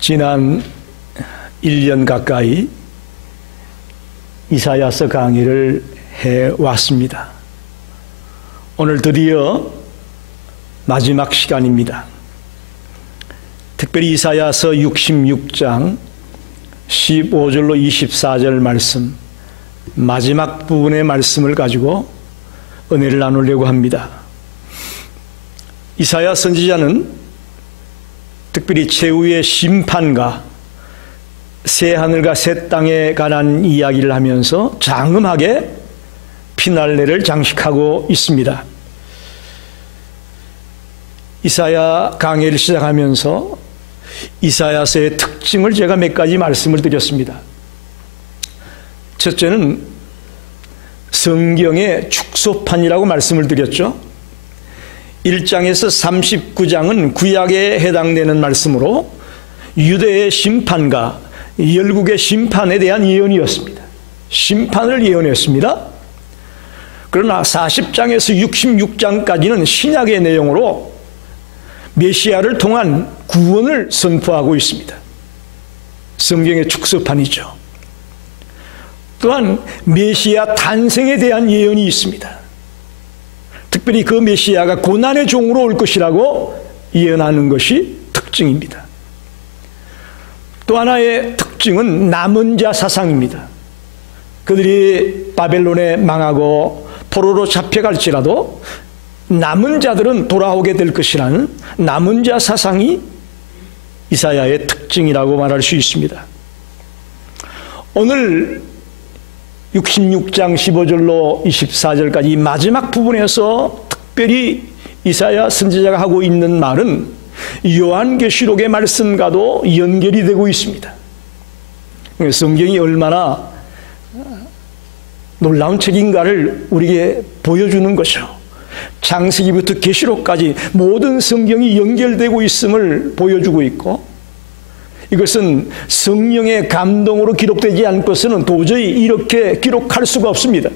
지난 1년 가까이 이사야서 강의를 해왔습니다. 오늘 드디어 마지막 시간입니다. 특별히 이사야서 66장 15절로 24절 말씀, 마지막 부분의 말씀을 가지고 은혜를 나누려고 합니다. 이사야 선지자는 특별히 최후의 심판과 새 하늘과 새 땅에 관한 이야기를 하면서 장엄하게 피날레를 장식하고 있습니다. 이사야 강해를 시작하면서 이사야서의 특징을 제가 몇 가지 말씀을 드렸습니다. 첫째는 성경의 축소판이라고 말씀을 드렸죠. 1장에서 39장은 구약에 해당되는 말씀으로 유대의 심판과 열국의 심판에 대한 예언이었습니다. 심판을 예언했습니다. 그러나 40장에서 66장까지는 신약의 내용으로 메시아를 통한 구원을 선포하고 있습니다. 성경의 축소판이죠. 또한 메시아 탄생에 대한 예언이 있습니다. 특별히 그 메시아가 고난의 종으로 올 것이라고 예언하는 것이 특징입니다. 또 하나의 특징은 남은 자 사상입니다. 그들이 바벨론에 망하고 포로로 잡혀갈지라도 남은 자들은 돌아오게 될 것이라는 남은 자 사상이 이사야의 특징이라고 말할 수 있습니다. 오늘 66장 15절로 24절까지 마지막 부분에서 특별히 이사야 선지자가 하고 있는 말은 요한계시록의 말씀과도 연결이 되고 있습니다. 성경이 얼마나 놀라운 책인가를 우리에게 보여주는 것이죠. 창세기부터 계시록까지 모든 성경이 연결되고 있음을 보여주고 있고, 이것은 성령의 감동으로 기록되지 않고서는 도저히 이렇게 기록할 수가 없습니다.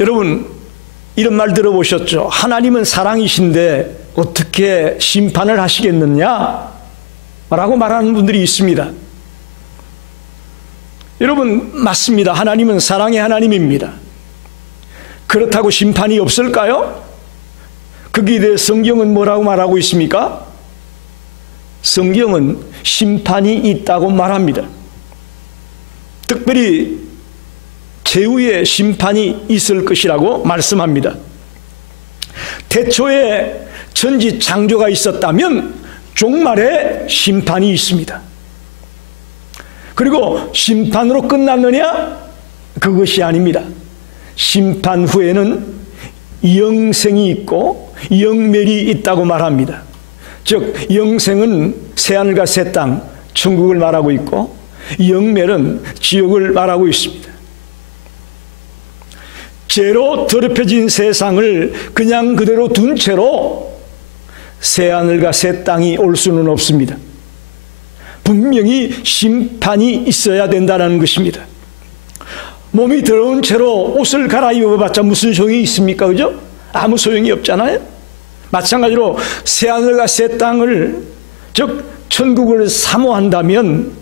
여러분, 이런 말 들어보셨죠? 하나님은 사랑이신데 어떻게 심판을 하시겠느냐? 라고 말하는 분들이 있습니다. 여러분, 맞습니다. 하나님은 사랑의 하나님입니다. 그렇다고 심판이 없을까요? 거기에 대해 성경은 뭐라고 말하고 있습니까? 성경은 심판이 있다고 말합니다. 특별히 최후의 심판이 있을 것이라고 말씀합니다. 태초에 천지 창조가 있었다면 종말에 심판이 있습니다. 그리고 심판으로 끝났느냐? 그것이 아닙니다. 심판 후에는 영생이 있고 영멸이 있다고 말합니다. 즉 영생은 새하늘과 새 땅, 천국을 말하고 있고, 영멸은 지옥을 말하고 있습니다. 죄로 더럽혀진 세상을 그냥 그대로 둔 채로 새하늘과 새 땅이 올 수는 없습니다. 분명히 심판이 있어야 된다는 것입니다. 몸이 더러운 채로 옷을 갈아입어봤자 무슨 소용이 있습니까? 그죠? 아무 소용이 없잖아요. 마찬가지로 새하늘과 새 땅을, 즉 천국을 사모한다면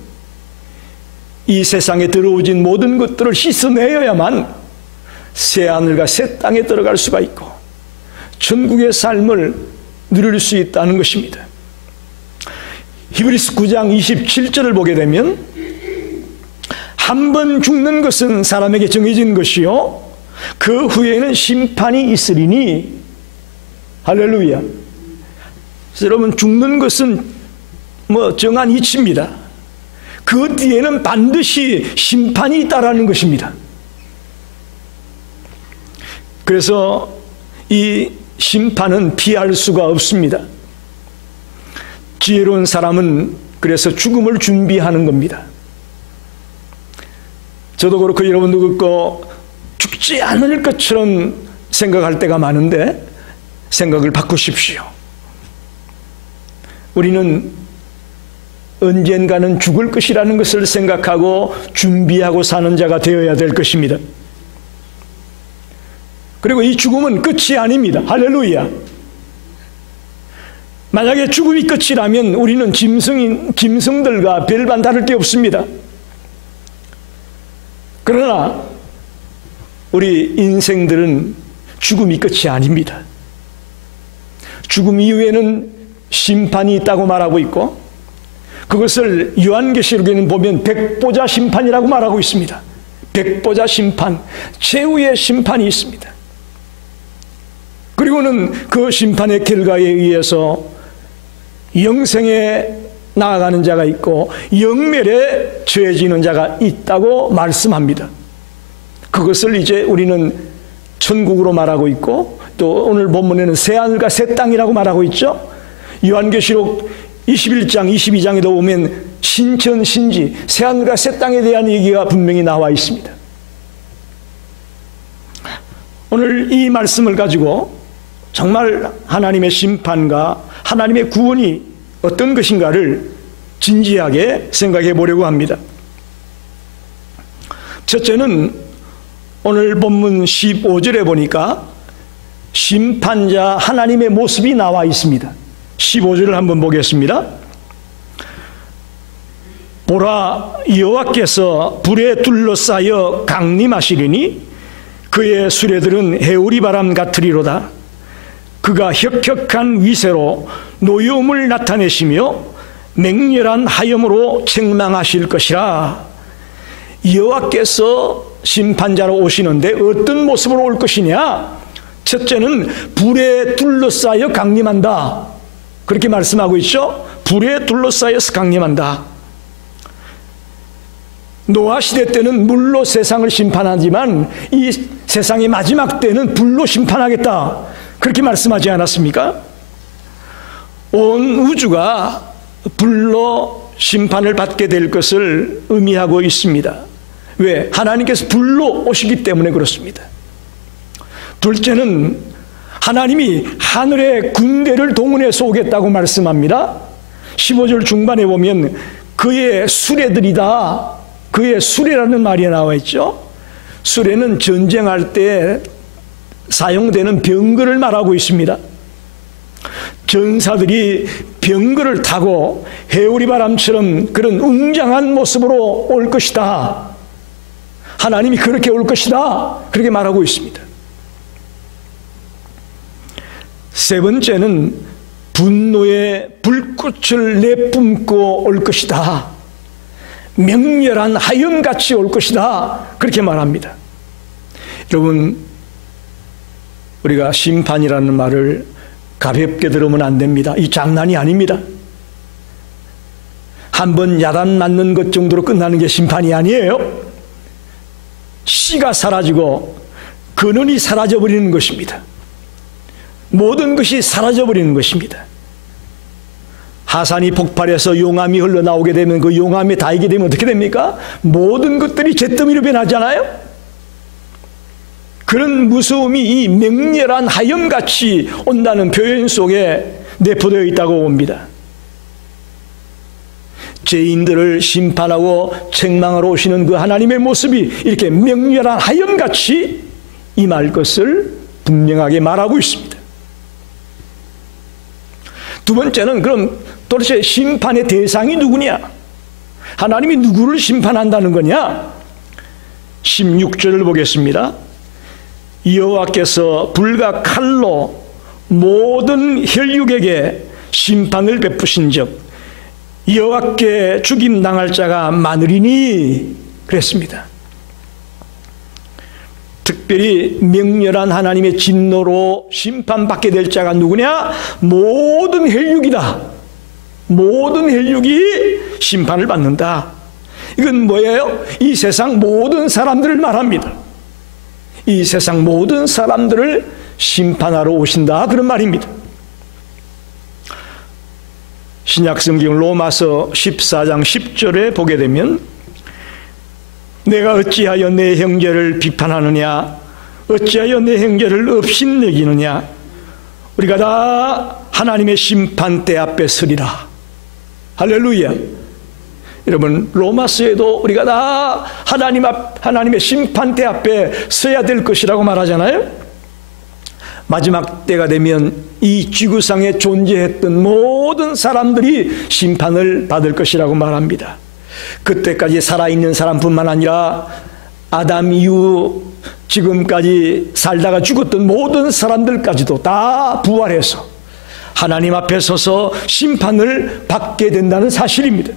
이 세상에 들어오진 모든 것들을 씻어내어야만 새하늘과 새 땅에 들어갈 수가 있고 천국의 삶을 누릴 수 있다는 것입니다. 히브리서 9장 27절을 보게 되면 한 번 죽는 것은 사람에게 정해진 것이요 그 후에는 심판이 있으리니, 할렐루야. 여러분, 죽는 것은 정한 이치입니다. 그 뒤에는 반드시 심판이 있다라는 것입니다. 그래서 이 심판은 피할 수가 없습니다. 지혜로운 사람은 그래서 죽음을 준비하는 겁니다. 저도 그렇고 여러분도 그렇고 죽지 않을 것처럼 생각할 때가 많은데 생각을 바꾸십시오. 우리는 언젠가는 죽을 것이라는 것을 생각하고 준비하고 사는 자가 되어야 될 것입니다. 그리고 이 죽음은 끝이 아닙니다. 할렐루야. 만약에 죽음이 끝이라면 우리는 짐승들과 별반 다를 게 없습니다. 그러나 우리 인생들은 죽음이 끝이 아닙니다. 죽음 이후에는 심판이 있다고 말하고 있고, 그것을 요한계시록에는 보면 백보자 심판이라고 말하고 있습니다. 백보자 심판, 최후의 심판이 있습니다. 그리고는 그 심판의 결과에 의해서 영생에 나아가는 자가 있고 영멸에 처해지는 자가 있다고 말씀합니다. 그것을 이제 우리는 천국으로 말하고 있고, 또 오늘 본문에는 새하늘과 새 땅이라고 말하고 있죠. 요한계시록 21장, 22장에도 보면 신천, 신지, 새하늘과 새 땅에 대한 얘기가 분명히 나와 있습니다. 오늘 이 말씀을 가지고 정말 하나님의 심판과 하나님의 구원이 어떤 것인가를 진지하게 생각해 보려고 합니다. 첫째는 오늘 본문 15절에 보니까 심판자 하나님의 모습이 나와 있습니다. 15절을 한번 보겠습니다. 보라, 여호와께서 불에 둘러싸여 강림하시리니 그의 수레들은 해오리 바람 같으리로다. 그가 혁혁한 위세로 노여움을 나타내시며 맹렬한 하염으로 책망하실 것이라. 여호와께서 심판자로 오시는데 어떤 모습으로 올 것이냐? 첫째는 불에 둘러싸여 강림한다, 그렇게 말씀하고 있죠. 불에 둘러싸여서 강림한다. 노아 시대 때는 물로 세상을 심판하지만 이 세상의 마지막 때는 불로 심판하겠다, 그렇게 말씀하지 않았습니까? 온 우주가 불로 심판을 받게 될 것을 의미하고 있습니다. 왜? 하나님께서 불로 오시기 때문에 그렇습니다. 둘째는 하나님이 하늘의 군대를 동원해서 오겠다고 말씀합니다. 15절 중반에 보면 그의 수레들이다, 그의 수레라는 말이 나와 있죠. 수레는 전쟁할 때 사용되는 병거를 말하고 있습니다. 전사들이 병거를 타고 해오리 바람처럼 그런 웅장한 모습으로 올 것이다. 하나님이 그렇게 올 것이다, 그렇게 말하고 있습니다. 세 번째는 분노의 불꽃을 내뿜고 올 것이다. 맹렬한 하염같이 올 것이다, 그렇게 말합니다. 여러분, 우리가 심판이라는 말을 가볍게 들으면 안 됩니다. 이 장난이 아닙니다. 한번 야단 맞는 것 정도로 끝나는 게 심판이 아니에요. 씨가 사라지고 근원이 사라져버리는 것입니다. 모든 것이 사라져버리는 것입니다. 하산이 폭발해서 용암이 흘러나오게 되면 그 용암에 닿게 되면 어떻게 됩니까? 모든 것들이 잿더미로 변하잖아요. 그런 무서움이 이 맹렬한 하염같이 온다는 표현 속에 내포되어 있다고 봅니다. 죄인들을 심판하고 책망하러 오시는 그 하나님의 모습이 이렇게 맹렬한 하염같이 임할 것을 분명하게 말하고 있습니다. 두 번째는 그럼 도대체 심판의 대상이 누구냐? 하나님이 누구를 심판한다는 거냐? 16절을 보겠습니다. 여호와께서 불과 칼로 모든 혈육에게 심판을 베푸신즉 여호와께 죽임 당할 자가 많으리니, 그랬습니다. 특별히 명렬한 하나님의 진노로 심판받게 될 자가 누구냐? 모든 혈육이다. 모든 혈육이 심판을 받는다. 이건 뭐예요? 이 세상 모든 사람들을 말합니다. 이 세상 모든 사람들을 심판하러 오신다, 그런 말입니다. 신약성경 로마서 14장 10절에 보게 되면 내가 어찌하여 내 형제를 비판하느냐, 어찌하여 내 형제를 업신여기느냐, 우리가 다 하나님의 심판대 앞에 서리라. 할렐루야. 여러분, 로마서에도 우리가 다 하나님의 심판대 앞에 서야 될 것이라고 말하잖아요. 마지막 때가 되면 이 지구상에 존재했던 모든 사람들이 심판을 받을 것이라고 말합니다. 그때까지 살아있는 사람뿐만 아니라 아담 이후 지금까지 살다가 죽었던 모든 사람들까지도 다 부활해서 하나님 앞에 서서 심판을 받게 된다는 사실입니다.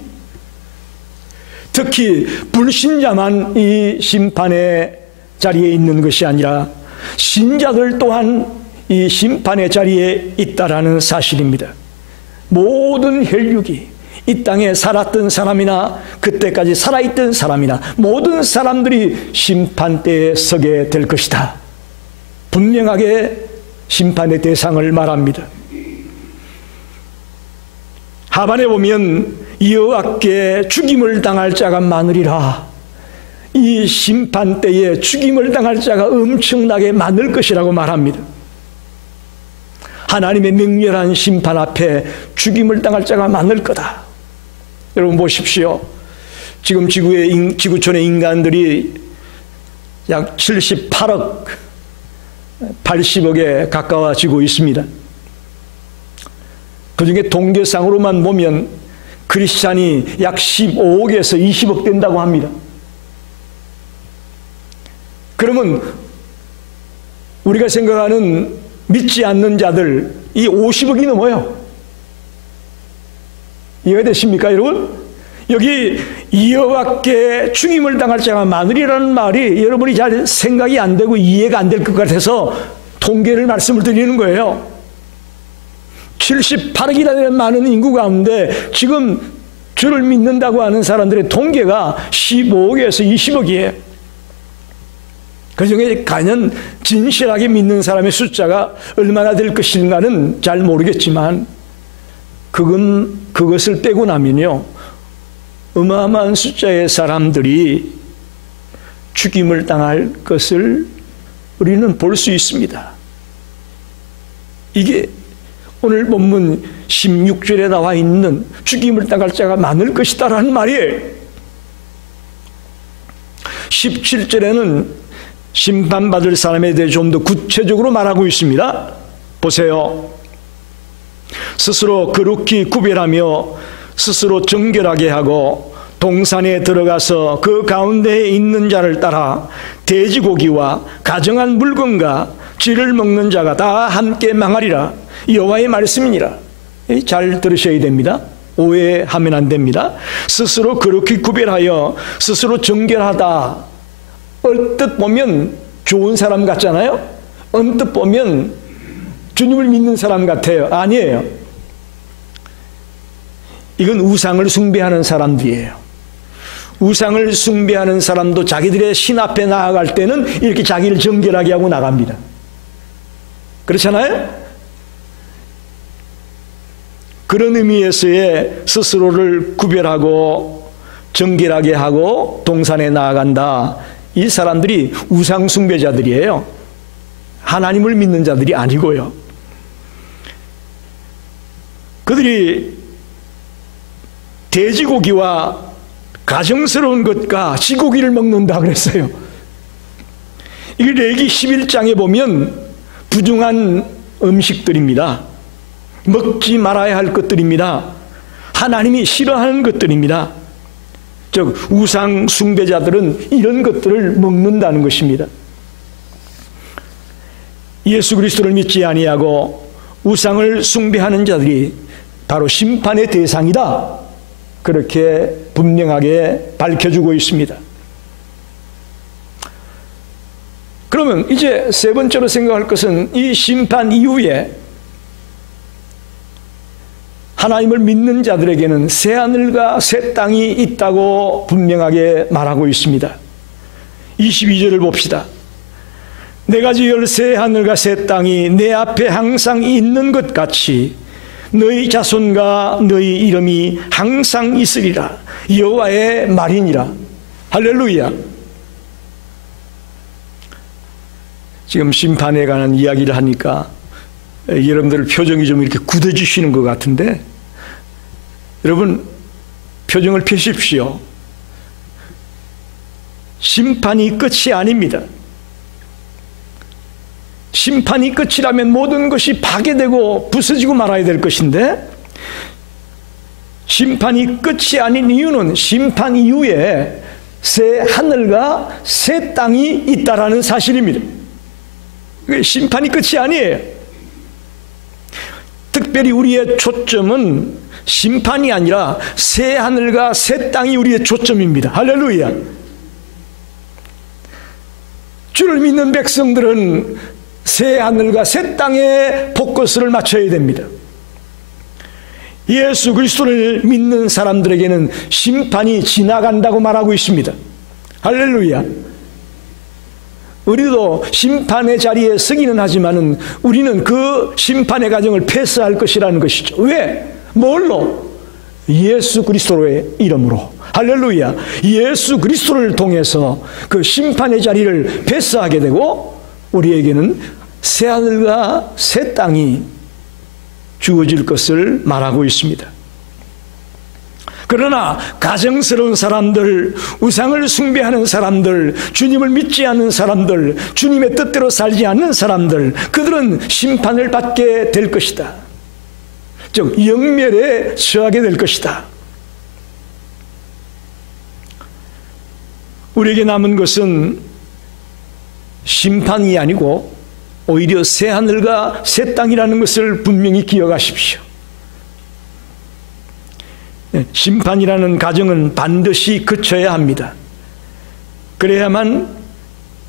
특히 불신자만 이 심판의 자리에 있는 것이 아니라 신자들 또한 이 심판의 자리에 있다라는 사실입니다. 모든 혈육이 이 땅에 살았던 사람이나 그때까지 살아있던 사람이나 모든 사람들이 심판대에 서게 될 것이다. 분명하게 심판의 대상을 말합니다. 하반에 보면 여호와께 죽임을 당할 자가 많으리라. 이 심판대에 죽임을 당할 자가 엄청나게 많을 것이라고 말합니다. 하나님의 맹렬한 심판 앞에 죽임을 당할 자가 많을 거다. 여러분 보십시오. 지금 지구촌의 인간들이 약 78억, 80억에 가까워지고 있습니다. 그 중에 통계상으로만 보면 크리스찬이 약 15억에서 20억 된다고 합니다. 그러면 우리가 생각하는 믿지 않는 자들 이 50억이 넘어요. 이해가 되십니까, 여러분? 여기 여호와께 죽임을 당할 자가 많으리라는 말이 여러분이 잘 생각이 안 되고 이해가 안 될 것 같아서 통계를 말씀을 드리는 거예요. 78억이라는 많은 인구 가운데 지금 주를 믿는다고 하는 사람들의 통계가 15억에서 20억이에요. 그 중에 과연 진실하게 믿는 사람의 숫자가 얼마나 될 것인가는 잘 모르겠지만 그것을 빼고 나면요, 어마어마한 숫자의 사람들이 죽임을 당할 것을 우리는 볼 수 있습니다. 이게 오늘 본문 16절에 나와 있는 죽임을 당할 자가 많을 것이다라는 말이에요. 17절에는 심판받을 사람에 대해 좀 더 구체적으로 말하고 있습니다. 보세요. 스스로 거룩히 구별하며 스스로 정결하게 하고 동산에 들어가서 그 가운데에 있는 자를 따라 돼지고기와 가정한 물건과 쥐를 먹는 자가 다 함께 망하리라. 여호와의 말씀이니라. 잘 들으셔야 됩니다. 오해하면 안 됩니다. 스스로 거룩히 구별하여 스스로 정결하다. 얼뜻 보면 좋은 사람 같잖아요. 언뜻 보면 주님을 믿는 사람 같아요. 아니에요. 이건 우상을 숭배하는 사람들이에요. 우상을 숭배하는 사람도 자기들의 신 앞에 나아갈 때는 이렇게 자기를 정결하게 하고 나갑니다. 그렇잖아요? 그런 의미에서의 스스로를 구별하고 정결하게 하고 동산에 나아간다. 이 사람들이 우상 숭배자들이에요. 하나님을 믿는 자들이 아니고요. 그들이 돼지고기와 가정스러운 것과 쥐고기를 먹는다 그랬어요. 이게 레기 11장에 보면 부정한 음식들입니다. 먹지 말아야 할 것들입니다. 하나님이 싫어하는 것들입니다. 즉 우상 숭배자들은 이런 것들을 먹는다는 것입니다. 예수 그리스도를 믿지 아니하고 우상을 숭배하는 자들이 바로 심판의 대상이다. 그렇게 분명하게 밝혀주고 있습니다. 그러면 이제 세 번째로 생각할 것은 이 심판 이후에 하나님을 믿는 자들에게는 새하늘과 새 땅이 있다고 분명하게 말하고 있습니다. 22절을 봅시다. 내가 지을 새하늘과 새 땅이 내 앞에 항상 있는 것 같이 너희 자손과 너희 이름이 항상 있으리라. 여호와의 말이니라. 할렐루야. 지금 심판에 관한 이야기를 하니까 여러분들 표정이 좀 이렇게 굳어지시는 것 같은데, 여러분 표정을 펴십시오. 심판이 끝이 아닙니다. 심판이 끝이라면 모든 것이 파괴되고 부서지고 말아야 될 것인데, 심판이 끝이 아닌 이유는 심판 이후에 새 하늘과 새 땅이 있다라는 사실입니다. 심판이 끝이 아니에요. 특별히 우리의 초점은 심판이 아니라 새 하늘과 새 땅이 우리의 초점입니다. 할렐루야. 주를 믿는 백성들은 새 하늘과 새 땅에 포커스를 맞춰야 됩니다. 예수 그리스도를 믿는 사람들에게는 심판이 지나간다고 말하고 있습니다. 할렐루야. 우리도 심판의 자리에 서기는 하지만은 우리는 그 심판의 과정을 패스할 것이라는 것이죠. 왜? 뭘로? 예수 그리스도의 이름으로. 할렐루야. 예수 그리스도를 통해서 그 심판의 자리를 패스하게 되고 우리에게는 새 하늘과 새 땅이 주어질 것을 말하고 있습니다. 그러나 가정스러운 사람들, 우상을 숭배하는 사람들, 주님을 믿지 않는 사람들, 주님의 뜻대로 살지 않는 사람들, 그들은 심판을 받게 될 것이다. 즉 영멸에 처하게 될 것이다. 우리에게 남은 것은 심판이 아니고 오히려 새 하늘과 새 땅이라는 것을 분명히 기억하십시오. 심판이라는 과정은 반드시 거쳐야 합니다. 그래야만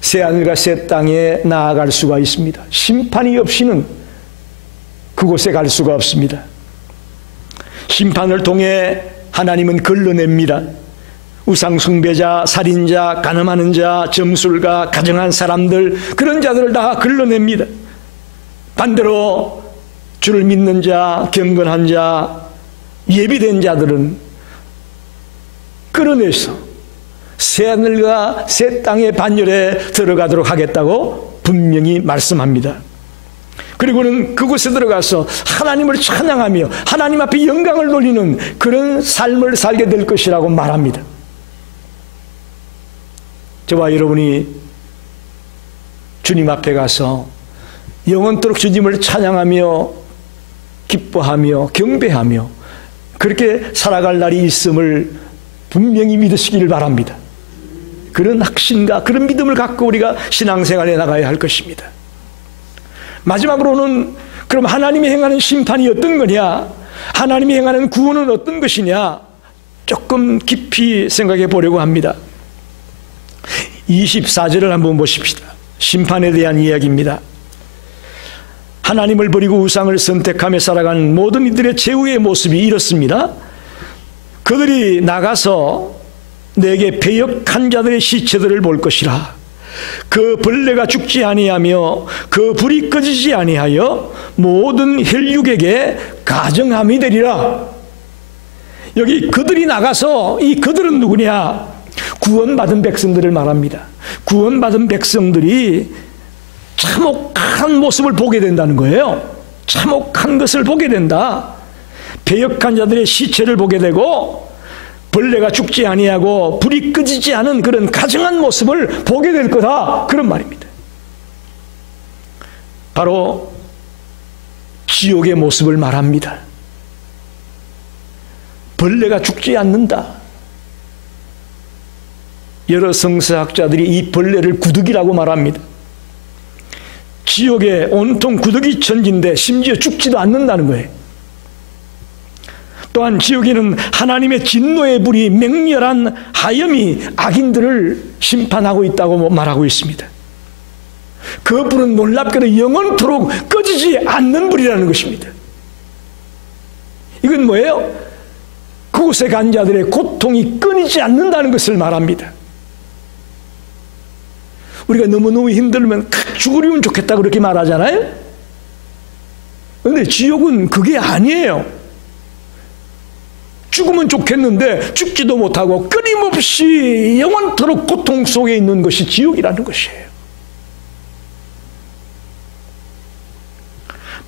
새 하늘과 새 땅에 나아갈 수가 있습니다. 심판이 없이는 그곳에 갈 수가 없습니다. 심판을 통해 하나님은 걸러냅니다. 우상 숭배자, 살인자, 간음하는 자, 점술가, 가정한 사람들, 그런 자들을 다 걸러냅니다. 반대로 주를 믿는 자, 경건한 자, 예비된 자들은 끌어내서 새하늘과 새 땅의 반열에 들어가도록 하겠다고 분명히 말씀합니다. 그리고는 그곳에 들어가서 하나님을 찬양하며 하나님 앞에 영광을 돌리는 그런 삶을 살게 될 것이라고 말합니다. 저와 여러분이 주님 앞에 가서 영원토록 주님을 찬양하며 기뻐하며 경배하며 그렇게 살아갈 날이 있음을 분명히 믿으시기를 바랍니다. 그런 확신과 그런 믿음을 갖고 우리가 신앙생활에 나가야 할 것입니다. 마지막으로는 그럼 하나님이 행하는 심판이 어떤 거냐? 하나님이 행하는 구원은 어떤 것이냐? 조금 깊이 생각해 보려고 합니다. 24절을 한번 보십시다. 심판에 대한 이야기입니다. 하나님을 버리고 우상을 선택하며 살아가는 모든 이들의 최후의 모습이 이렇습니다. 그들이 나가서 내게 패역한 자들의 시체들을 볼 것이라. 그 벌레가 죽지 아니하며 그 불이 꺼지지 아니하여 모든 혈육에게 가정함이 되리라. 여기 그들이 나가서, 이 그들은 누구냐? 구원받은 백성들을 말합니다. 구원받은 백성들이 참혹한 모습을 보게 된다는 거예요. 참혹한 것을 보게 된다. 패역한 자들의 시체를 보게 되고 벌레가 죽지 아니하고 불이 꺼지지 않은 그런 가증한 모습을 보게 될 거다, 그런 말입니다. 바로 지옥의 모습을 말합니다. 벌레가 죽지 않는다. 여러 성서학자들이 이 벌레를 구더기라고 말합니다. 지옥에 온통 구더기 천지인데 심지어 죽지도 않는다는 거예요. 또한 지옥에는 하나님의 진노의 불이 맹렬한 하염이 악인들을 심판하고 있다고 말하고 있습니다. 그 불은 놀랍게도 영원토록 꺼지지 않는 불이라는 것입니다. 이건 뭐예요? 그곳에 간 자들의 고통이 끊이지 않는다는 것을 말합니다. 우리가 너무너무 힘들면 죽으려면 좋겠다 그렇게 말하잖아요. 그런데 지옥은 그게 아니에요. 죽으면 좋겠는데 죽지도 못하고 끊임없이 영원토록 고통 속에 있는 것이 지옥이라는 것이에요.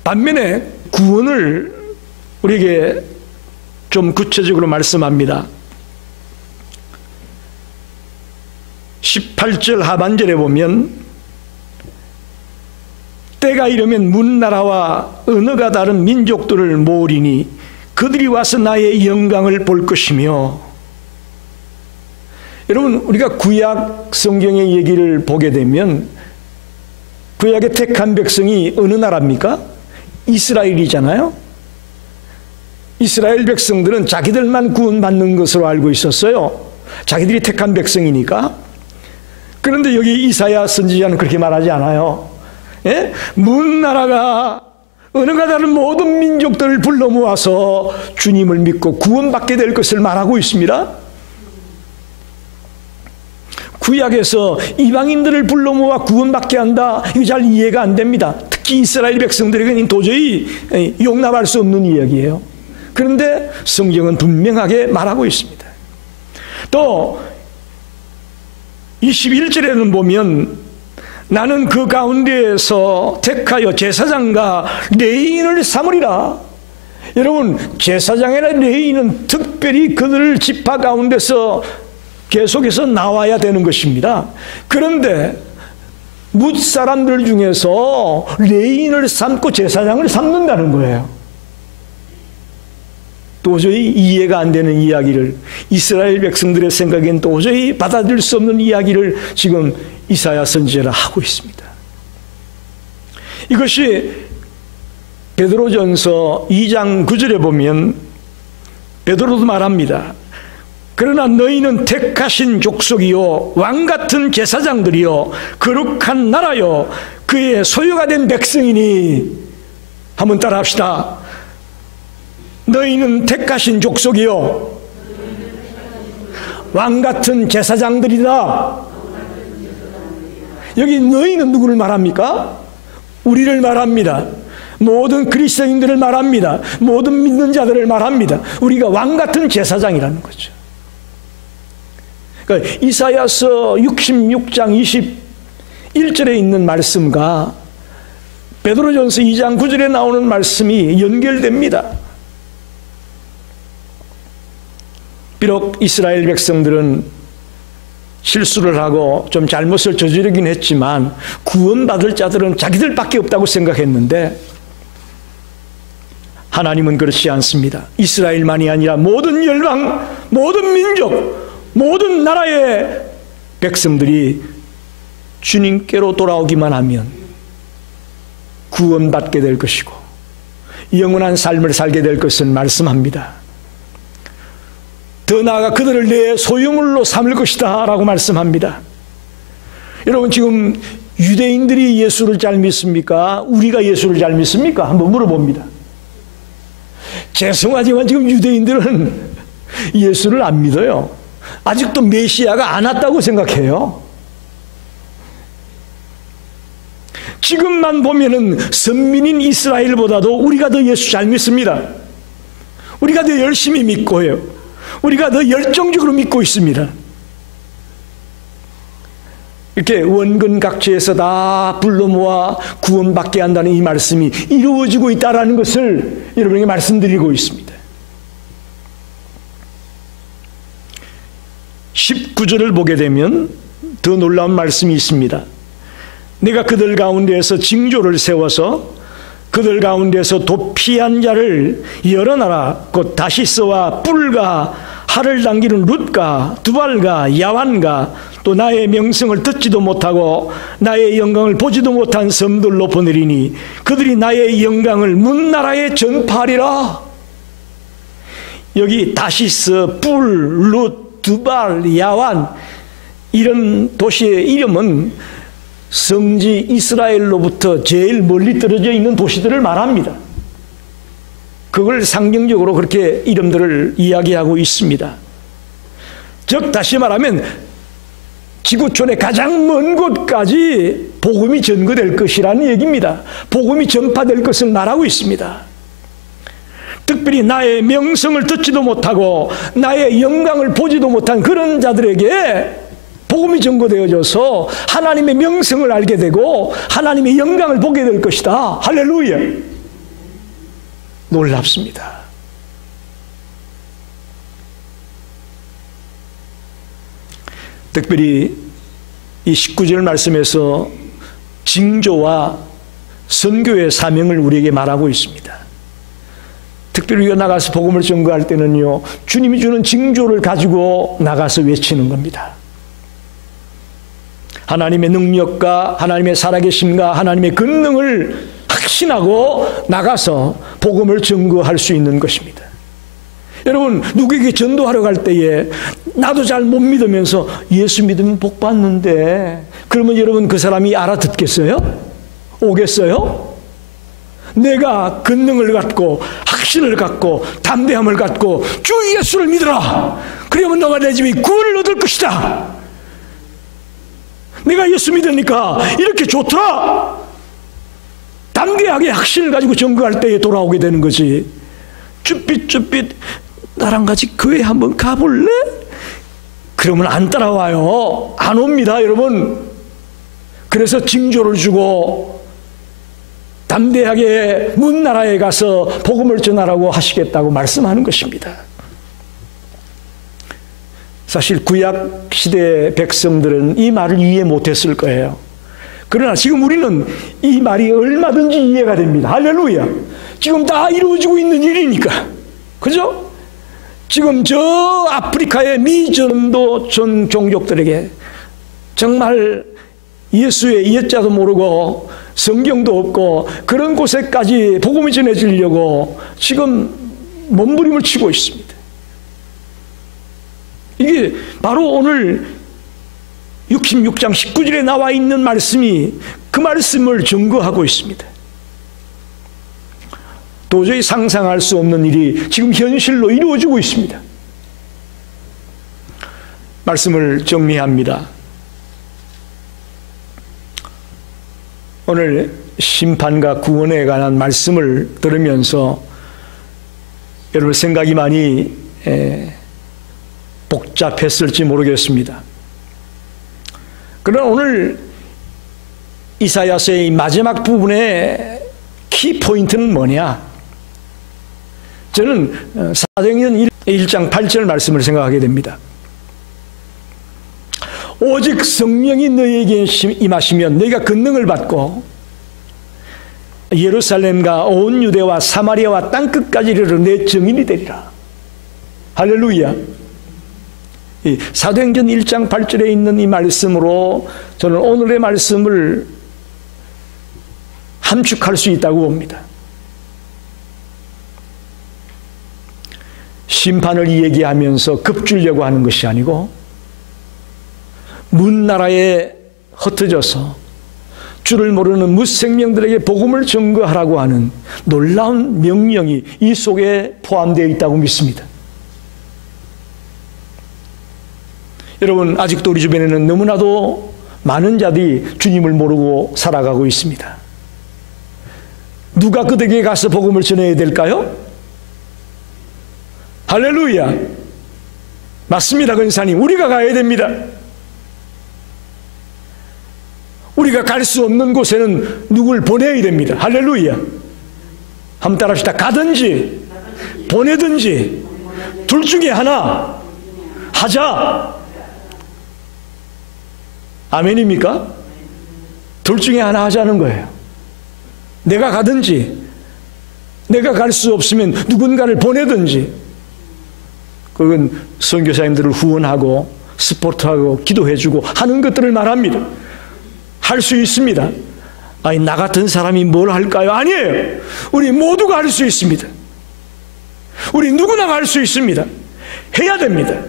반면에 구원을 우리에게 좀 구체적으로 말씀합니다. 18절 하반절에 보면 때가 이르면 문나라와 언어가 다른 민족들을 모으리니 그들이 와서 나의 영광을 볼 것이며. 여러분, 우리가 구약 성경의 얘기를 보게 되면 구약의 택한 백성이 어느 나라입니까? 이스라엘이잖아요. 이스라엘 백성들은 자기들만 구원받는 것으로 알고 있었어요. 자기들이 택한 백성이니까. 그런데 여기 이사야 선지자는 그렇게 말하지 않아요. 예? 문나라가 언어가 다른 모든 민족들을 불러 모아서 주님을 믿고 구원받게 될 것을 말하고 있습니다. 구약에서 이방인들을 불러 모아 구원받게 한다, 이거 잘 이해가 안 됩니다. 특히 이스라엘 백성들에게는 도저히 용납할 수 없는 이야기예요. 그런데 성경은 분명하게 말하고 있습니다. 또 21절에는 보면 나는 그 가운데에서 택하여 제사장과 레위인을 삼으리라. 여러분, 제사장이나 레위인은 특별히 그들 지파 가운데서 계속해서 나와야 되는 것입니다. 그런데 뭇 사람들 중에서 레위인을 삼고 제사장을 삼는다는 거예요. 도저히 이해가 안 되는 이야기를, 이스라엘 백성들의 생각엔 도저히 받아들일 수 없는 이야기를 지금 이사야 선지자가 하고 있습니다. 이것이 베드로전서 2장 9절에 보면 베드로도 말합니다. 그러나 너희는 택하신 족속이요 왕같은 제사장들이요 거룩한 나라요 그의 소유가 된 백성이니. 한번 따라합시다. 너희는 택하신 족속이요 왕같은 제사장들이다. 여기 너희는 누구를 말합니까? 우리를 말합니다. 모든 그리스도인들을 말합니다. 모든 믿는 자들을 말합니다. 우리가 왕같은 제사장이라는 거죠. 그러니까 이사야서 66장 21절에 있는 말씀과 베드로전서 2장 9절에 나오는 말씀이 연결됩니다. 비록 이스라엘 백성들은 실수를 하고 좀 잘못을 저지르긴 했지만 구원받을 자들은 자기들밖에 없다고 생각했는데 하나님은 그렇지 않습니다. 이스라엘만이 아니라 모든 열방, 모든 민족, 모든 나라의 백성들이 주님께로 돌아오기만 하면 구원받게 될 것이고 영원한 삶을 살게 될 것을 말씀합니다. 더 나아가 그들을 내 소유물로 삼을 것이다 라고 말씀합니다. 여러분, 지금 유대인들이 예수를 잘 믿습니까? 우리가 예수를 잘 믿습니까? 한번 물어봅니다. 죄송하지만 지금 유대인들은 예수를 안 믿어요. 아직도 메시아가 안 왔다고 생각해요. 지금만 보면은 선민인 이스라엘보다도 우리가 더 예수 잘 믿습니다. 우리가 더 열심히 믿고요. 우리가 더 열정적으로 믿고 있습니다. 이렇게 원근 각지에서 다 불러 모아 구원받게 한다는 이 말씀이 이루어지고 있다는 것을 여러분에게 말씀드리고 있습니다. 19절을 보게 되면 더 놀라운 말씀이 있습니다. 내가 그들 가운데에서 징조를 세워서 그들 가운데서 도피한 자를 여러 나라 곧 다시스와 뿔과 할을 당기는 룻과 두발과 야완과 또 나의 명성을 듣지도 못하고 나의 영광을 보지도 못한 섬들로 보내리니 그들이 나의 영광을 문나라에 전파하리라. 여기 다시스, 뿔, 룻, 두발, 야완 이런 도시의 이름은 성지 이스라엘로부터 제일 멀리 떨어져 있는 도시들을 말합니다. 그걸 상징적으로 그렇게 이름들을 이야기하고 있습니다. 즉 다시 말하면 지구촌의 가장 먼 곳까지 복음이 전거될 것이라는 얘기입니다. 복음이 전파될 것을 말하고 있습니다. 특별히 나의 명성을 듣지도 못하고 나의 영광을 보지도 못한 그런 자들에게 복음이 전거되어져서 하나님의 명성을 알게 되고 하나님의 영광을 보게 될 것이다. 할렐루야. 놀랍습니다. 특별히 이 19절 말씀에서 징조와 선교의 사명을 우리에게 말하고 있습니다. 특별히 우리가 나가서 복음을 전거할 때는요, 주님이 주는 징조를 가지고 나가서 외치는 겁니다. 하나님의 능력과 하나님의 살아계심과 하나님의 권능을 확신하고 나가서 복음을 전거할 수 있는 것입니다. 여러분, 누구에게 전도하러 갈 때에 나도 잘 못 믿으면서 예수 믿으면 복 받는데, 그러면 여러분 그 사람이 알아듣겠어요? 오겠어요? 내가 권능을 갖고 확신을 갖고 담대함을 갖고 주 예수를 믿어라, 그러면 너가 내 집에 구원을 얻을 것이다. 내가 예수 믿으니까 이렇게 좋더라, 담대하게 확신을 가지고 전거할 때에 돌아오게 되는 거지. 쭈삣쭈삣 나랑 같이 교회 한번 가볼래? 그러면 안 따라와요. 안 옵니다, 여러분. 그래서 징조를 주고 담대하게 먼 나라에 가서 복음을 전하라고 하시겠다고 말씀하는 것입니다. 사실 구약 시대 백성들은 이 말을 이해 못했을 거예요. 그러나 지금 우리는 이 말이 얼마든지 이해가 됩니다. 할렐루야. 지금 다 이루어지고 있는 일이니까. 그죠? 지금 저 아프리카의 미전도 전 종족들에게 정말 예수의 옛자도 모르고 성경도 없고 그런 곳에까지 복음이 전해지려고 지금 몸부림을 치고 있습니다. 이게 바로 오늘 66장 19절에 나와 있는 말씀이 그 말씀을 증거하고 있습니다. 도저히 상상할 수 없는 일이 지금 현실로 이루어지고 있습니다. 말씀을 정리합니다. 오늘 심판과 구원에 관한 말씀을 들으면서 여러분 생각이 많이 복잡했을지 모르겠습니다. 그러나 오늘 이사야서의 마지막 부분의 키포인트는 뭐냐? 저는 사도행전 1장 8절 말씀을 생각하게 됩니다. 오직 성령이 너희에게 임하시면 너희가 권능을 받고 예루살렘과 온 유대와 사마리아와 땅끝까지 이르러 내 증인이 되리라. 할렐루야. 이 사도행전 1장 8절에 있는 이 말씀으로 저는 오늘의 말씀을 함축할 수 있다고 봅니다. 심판을 얘기하면서 급주려고 하는 것이 아니고 먼 나라에 흩어져서 주를 모르는 무생명들에게 복음을 증거하라고 하는 놀라운 명령이 이 속에 포함되어 있다고 믿습니다. 여러분, 아직도 우리 주변에는 너무나도 많은 자들이 주님을 모르고 살아가고 있습니다. 누가 그들에게 가서 복음을 전해야 될까요? 할렐루야. 맞습니다, 권사님. 우리가 가야 됩니다. 우리가 갈 수 없는 곳에는 누굴 보내야 됩니다. 할렐루야. 한번 따라합시다. 가든지 보내든지 둘 중에 하나 하자. 아멘입니까? 둘 중에 하나 하자는 거예요. 내가 가든지 내가 갈 수 없으면 누군가를 보내든지, 그건 선교사님들을 후원하고 스포트하고 기도해주고 하는 것들을 말합니다. 할 수 있습니다. 아니, 나 같은 사람이 뭘 할까요? 아니에요. 우리 모두가 할 수 있습니다. 우리 누구나 갈 수 있습니다. 해야 됩니다.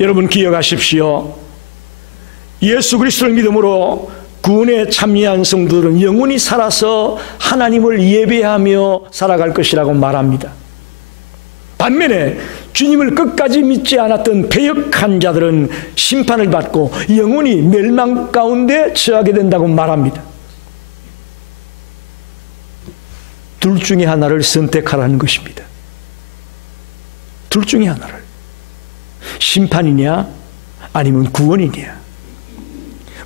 여러분 기억하십시오. 예수 그리스도를 믿음으로 구원에 참여한 성도들은 영원히 살아서 하나님을 예배하며 살아갈 것이라고 말합니다. 반면에 주님을 끝까지 믿지 않았던 패역한 자들은 심판을 받고 영원히 멸망 가운데 처하게 된다고 말합니다. 둘 중에 하나를 선택하라는 것입니다. 둘 중에 하나를. 심판이냐 아니면 구원이냐,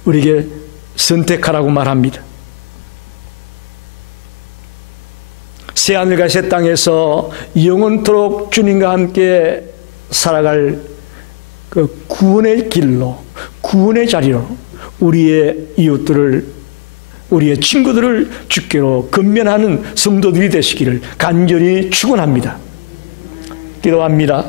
우리에게 선택하라고 말합니다. 새하늘과 새 땅에서 영원토록 주님과 함께 살아갈 그 구원의 길로, 구원의 자리로 우리의 이웃들을 우리의 친구들을 주께로 건면하는 성도들이 되시기를 간절히 축원합니다. 기도합니다.